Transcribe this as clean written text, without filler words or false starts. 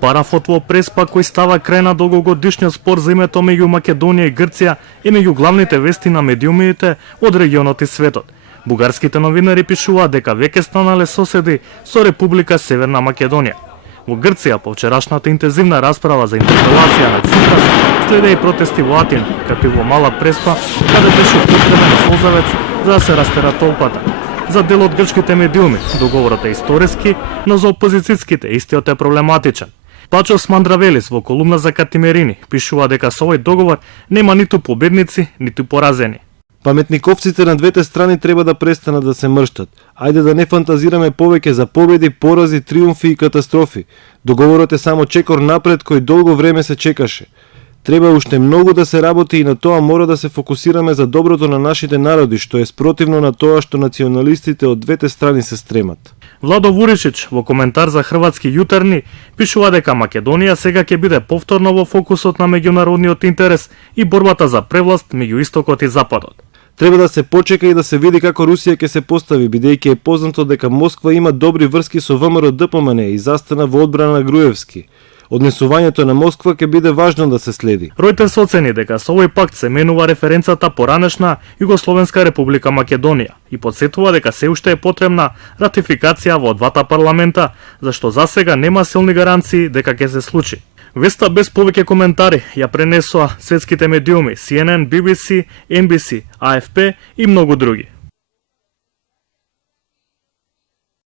Парафот во преспа кој става крај на долгогодишниот спор за името меѓу Македонија и Грција е меѓу главните вести на медиумите од регионот и светот. Бугарските новинари пишуваат дека веќе станале соседи со Република Северна Македонија. Во Грција, по вчерашната интензивна расправа за интерпелација на Ципрас, следе и протести во Атин, како и во Мала Преспа, каде беше употребен созавец за да се растера толпата. За дел од грчките медиуми, договорот е историски, но за опозицијските истиот е проблематичен. Пачос Мандравелис во колумна за Катимерини пишува дека со овој договор нема ниту победници, ниту поразени. Паметниковците на двете страни треба да престанат да се мрштат. Ајде да не фантазираме повеќе за победи, порази, триумфи и катастрофи. Договорот е само чекор напред кој долго време се чекаше. Треба уште многу да се работи и на тоа мора да се фокусираме за доброто на нашите народи, што е спротивно на тоа што националистите од двете страни се стремат. Владо Вуришич во коментар за Хрватски јутрни пишува дека Македонија сега ќе биде повторно во фокусот на меѓународниот интерес и борбата за превласт меѓу истокот и западот. Треба да се почека и да се види како Русија ќе се постави, бидејќи е познато дека Москва има добри врски со ВМРО-ДПМН и застана во одбрана на Груевски. Однесувањето на Москва ќе биде важно да се следи. Ројтерс оцени дека со овој пакт се менува референцата поранешна Југословенска република Македонија и подсетува дека се уште е потребна ратификација во двата парламента, зашто засега нема силни гаранции дека ќе се случи. Веста без повеќе коментари ја пренесоа светските медиуми CNN, BBC, NBC, AFP и многу други.